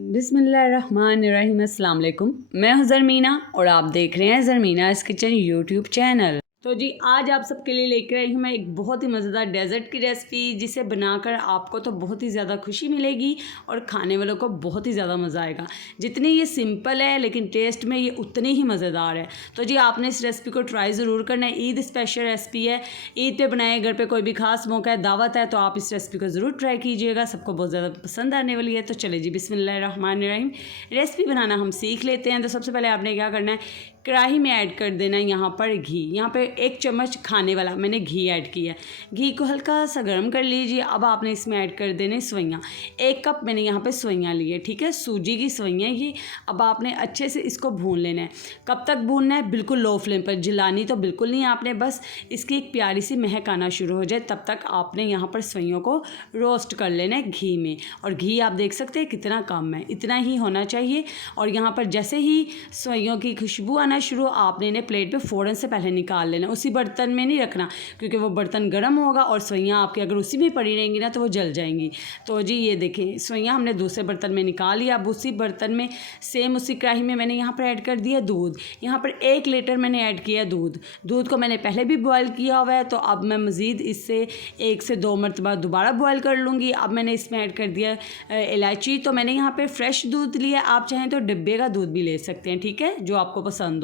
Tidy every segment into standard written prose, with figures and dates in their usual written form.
बिस्मिल्लाहिर्रहमानिर्रहीम। अस्सलाम वालेकुम। मैं हूं ज़रमीना और आप देख रहे हैं ज़रमीनाज़ किचन यूट्यूब चैनल। तो जी आज आप सबके लिए लेकर आई हूँ मैं एक बहुत ही मज़ेदार डेज़र्ट की रेसिपी, जिसे बनाकर आपको तो बहुत ही ज़्यादा खुशी मिलेगी और खाने वालों को बहुत ही ज़्यादा मज़ा आएगा। जितनी ये सिंपल है लेकिन टेस्ट में ये उतनी ही मज़ेदार है। तो जी आपने इस रेसिपी को ट्राई ज़रूर करना है। ईद स्पेशल रेसिपी है, ईद पे बनाए, घर पे कोई भी खास मौका है, दावत है, तो आप इस रेसिपी को ज़रूर ट्राई कीजिएगा। सबको बहुत ज़्यादा पसंद आने वाली है। तो चले जी बिस्मिल्लाहिर्रहमानिर्रहीम, रेसिपी बनाना हम सीख लेते हैं। तो सबसे पहले आपने क्या करना है, कढ़ाई में ऐड कर देना है यहाँ पर घी। यहाँ पे 1 चम्मच खाने वाला मैंने घी ऐड किया है। घी को हल्का सा गर्म कर लीजिए। अब आपने इसमें ऐड कर देने सवैयाँ। 1 कप मैंने यहाँ पे सवैयाँ ली है, ठीक है, सूजी की सवैयाँ ये। अब आपने अच्छे से इसको भून लेना है। कब तक भूनना है, बिल्कुल लो फ्लेम पर, जलानी तो बिल्कुल नहीं आपने, बस इसकी एक प्यारी सी महक आना शुरू हो जाए तब तक आपने यहाँ पर सवैयों को रोस्ट कर लेना है घी में। और घी आप देख सकते हैं कितना कम है, इतना ही होना चाहिए। और यहाँ पर जैसे ही सवैयों की खुशबू आना शुरू, आपने इन्हें प्लेट पे फ़ौरन से पहले निकाल लेना। उसी बर्तन में नहीं रखना, क्योंकि वो बर्तन गर्म होगा और सवैयाँ आपकी अगर उसी में पड़ी रहेंगी ना तो वो जल जाएंगी। तो जी ये देखें, सवैयाँ हमने दूसरे बर्तन में निकाल लिया। अब उसी बर्तन में सेम उसी कढ़ाई में मैंने यहाँ पर ऐड कर दिया दूध। यहाँ पर 1 लीटर मैंने ऐड किया दूध। दूध को मैंने पहले भी बॉयल किया हुआ है, तो अब मैं मज़ीद इससे 1 से 2 मरतबा दोबारा बॉयल कर लूँगी। अब मैंने इसमें ऐड कर दिया इलायची। तो मैंने यहाँ पर फ्रेश दूध लिया, आप चाहें तो डिब्बे का दूध भी ले सकते हैं, ठीक है, जो आपको पसंद हो।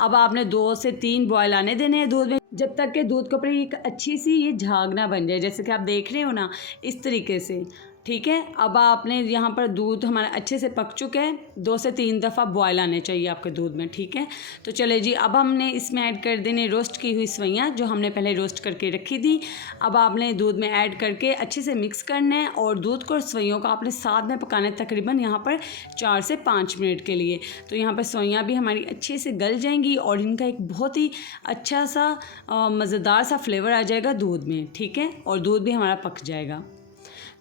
अब आपने 2 से 3 बॉयल आने देने हैं दूध में, जब तक कि दूध के ऊपर एक अच्छी सी ये झाग ना बन जाए, जैसे कि आप देख रहे हो ना, इस तरीके से, ठीक है। अब आपने यहाँ पर दूध हमारा अच्छे से पक चुका है, 2 से 3 दफ़ा बॉयल आने चाहिए आपके दूध में, ठीक है। तो चले जी, अब हमने इसमें ऐड कर देने रोस्ट की हुई सवैयाँ, जो हमने पहले रोस्ट करके रखी थी। अब आपने दूध में ऐड करके अच्छे से मिक्स करना है और दूध को और सवैयों को आपने साथ में पकाना है तकरीबन यहाँ पर 4 से 5 मिनट के लिए। तो यहाँ पर सवैयाँ भी हमारी अच्छे से गल जाएंगी और इनका एक बहुत ही अच्छा सा मज़ेदार सा फ्लेवर आ जाएगा दूध में, ठीक है, और दूध भी हमारा पक जाएगा।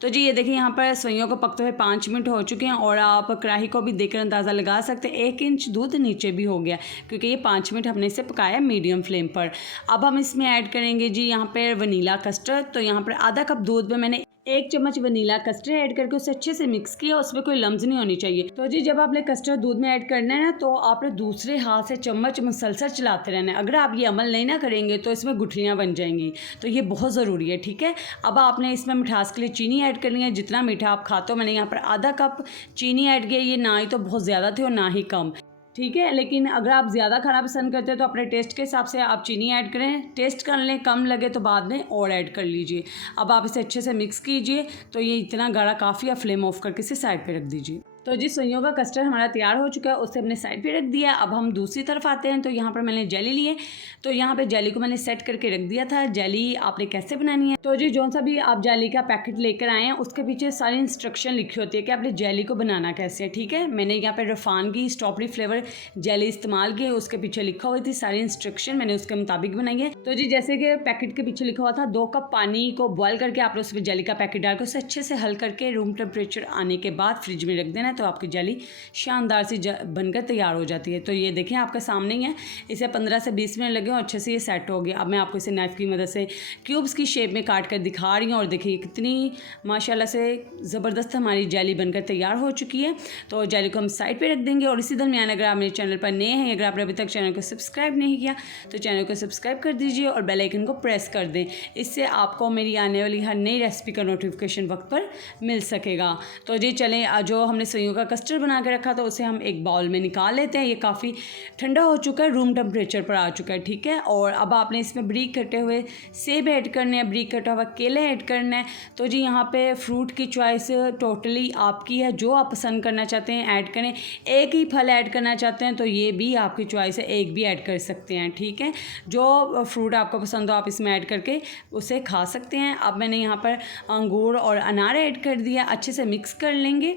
तो जी ये देखिए, यहाँ पर सवैयों को पकते हुए 5 मिनट हो चुके हैं और आप कढ़ाई को भी देखकर अंदाज़ा लगा सकते हैं 1 इंच दूध नीचे भी हो गया, क्योंकि ये 5 मिनट हमने इसे पकाया मीडियम फ्लेम पर। अब हम इसमें ऐड करेंगे जी यहाँ पर वनीला कस्टर्ड। तो यहाँ पर आधा कप दूध में मैंने 1 चम्मच वनीला कस्टर्ड ऐड करके उसे अच्छे से मिक्स किया, उसमें कोई लम्स नहीं होनी चाहिए। तो जी जब आपने कस्टर्ड दूध में ऐड करना है ना, तो आपने दूसरे हाथ से चम्मच मुसलसल चलाते रहना है। अगर आप ये अमल नहीं ना करेंगे तो इसमें गुठलियाँ बन जाएंगी, तो ये बहुत ज़रूरी है, ठीक है। अब आपने इसमें मिठास के लिए चीनी ऐड करनी है, जितना मीठा आप खाते हो। मैंने यहाँ पर आधा कप चीनी ऐड किया। ये ना ही तो बहुत ज़्यादा थे और ना ही कम, ठीक है। लेकिन अगर आप ज़्यादा खाना पसंद करते हैं तो अपने टेस्ट के हिसाब से आप चीनी ऐड करें, टेस्ट कर लें, कम लगे तो बाद में और ऐड कर लीजिए। अब आप इसे अच्छे से मिक्स कीजिए। तो ये इतना गाढ़ा काफ़ी है, फ्लेम ऑफ करके इसे साइड पे रख दीजिए। तो जी सवैयों का कस्टर्ड हमारा तैयार हो चुका है, उसे हमने साइड पे रख दिया। अब हम दूसरी तरफ आते हैं। तो यहाँ पर मैंने जेली ली है, तो यहाँ पे जेली को मैंने सेट करके रख दिया था। जेली आपने कैसे बनानी है, तो जी जो सा भी आप जेली का पैकेट लेकर आए हैं उसके पीछे सारी इंस्ट्रक्शन लिखी होती है कि आपने जेली को बनाना कैसे है, ठीक है। मैंने यहाँ पर रफान की स्ट्रॉबेरी फ्लेवर जेली इस्तेमाल की, उसके पीछे लिखा हुई थी सारी इंस्ट्रक्शन, मैंने उसके मुताबिक बनाई है। तो जी जैसे कि पैकेट के पीछे लिखा हुआ था 2 कप पानी को बॉयल करके आपने उसमें जेली का पैकेट डाल कर उसे अच्छे से हल करके रूम टेम्परेचर आने के बाद फ्रिज में रख देना, तो आपकी जेली शानदार सी बनकर तैयार हो जाती है। तो ये देखें आपके सामने ही है, इसे 15 से 20 मिनट लगे और अच्छे से ये सेट हो गया। अब मैं आपको इसे नाइफ़ की मदद से क्यूब्स की शेप में काट कर दिखा रही हूँ और देखिए कितनी माशाल्लाह से ज़बरदस्त हमारी जेली बनकर तैयार हो चुकी है। तो जेली को हम साइड पे रख देंगे और इसी दरमियान अगर आप मेरे चैनल पर नए हैं, अगर आपने अभी तक चैनल को सब्सक्राइब नहीं किया तो चैनल को सब्सक्राइब कर दीजिए और बेल आइकन को प्रेस कर दें, इससे आपको मेरी आने वाली हर नई रेसिपी का नोटिफिकेशन वक्त पर मिल सकेगा। तो जी चलें, जो हमने सवैयों का कस्टर्ड बना के रखा तो उसे हम एक बाउल में निकाल लेते हैं। ये काफ़ी ठंडा हो चुका है, रूम टेम्परेचर पर आ चुका है, ठीक है। और अब आपने इसमें बारीक कटे हुए सेब ऐड करने हैं, बारीक कटा हुआ केला ऐड करना है। तो जी यहाँ पे फ्रूट की चॉइस टोटली आपकी है, जो आप पसंद करना चाहते हैं ऐड करें। एक ही फल ऐड करना चाहते हैं तो ये भी आपकी चॉइस है, एक भी ऐड कर सकते हैं, ठीक है। जो फ्रूट आपको पसंद हो आप इसमें ऐड करके उसे खा सकते हैं। अब मैंने यहाँ पर अंगूर और अनार ऐड कर दिया, अच्छे से मिक्स कर लेंगे,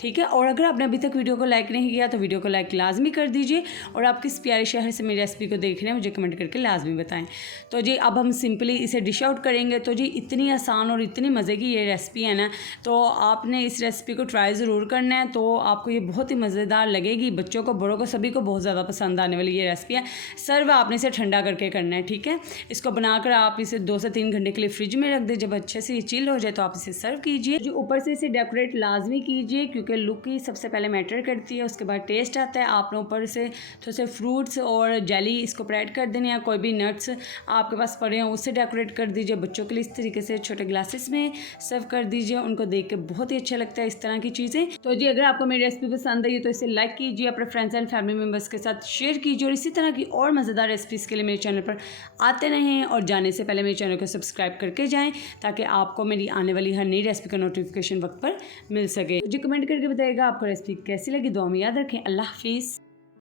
ठीक है। और अगर आपने अभी तक वीडियो को लाइक नहीं किया तो वीडियो को लाइक लाजमी कर दीजिए और आप किस प्यारे शहर से मेरी रेसिपी को देख रहे हैं मुझे कमेंट करके लाजमी बताएं। तो जी अब हम सिंपली इसे डिश आउट करेंगे। तो जी इतनी आसान और इतनी मज़े की ये रेसिपी है ना, तो आपने इस रेसिपी को ट्राई ज़रूर करना है, तो आपको ये बहुत ही मज़ेदार लगेगी। बच्चों को, बड़ों को, सभी को बहुत ज़्यादा पसंद आने वाली ये रेसिपी है। सर्व आपने इसे ठंडा करके करना है, ठीक है। इसको बनाकर आप इसे 2 से 3 घंटे के लिए फ्रिज में रख दें। जब अच्छे से ये चिल हो जाए तो आप इसे सर्व कीजिए। जो ऊपर से इसे डेकोरेट लाजमी कीजिए, क्योंकि क्योंकि लुक ही सबसे पहले मैटर करती है, उसके बाद टेस्ट आता है। आपने ऊपर से थोड़े से फ्रूट्स और जेली इसको ऐड कर देने, या कोई भी नट्स आपके पास पड़े हों उससे डेकोरेट कर दीजिए। बच्चों के लिए इस तरीके से छोटे ग्लासेस में सर्व कर दीजिए, उनको देख के बहुत ही अच्छा लगता है इस तरह की चीज़ें। तो जी अगर आपको मेरी रेसिपी पसंद आई तो इसे लाइक कीजिए, अपने फ्रेंड्स एंड फैमिली मेम्बर्स के साथ शेयर कीजिए, और इसी तरह की और मज़ेदार रेसिपीज़ के लिए मेरे चैनल पर आते रहें। और जाने से पहले मेरे चैनल को सब्सक्राइब करके जाएँ ताकि आपको मेरी आने वाली हर नई रेसिपी का नोटिफिकेशन वक्त पर मिल सके। जी कमेंट करके बताइएगा आपको रेसिपी कैसी लगी। दुआ में याद रखें। अल्लाह हाफिज़।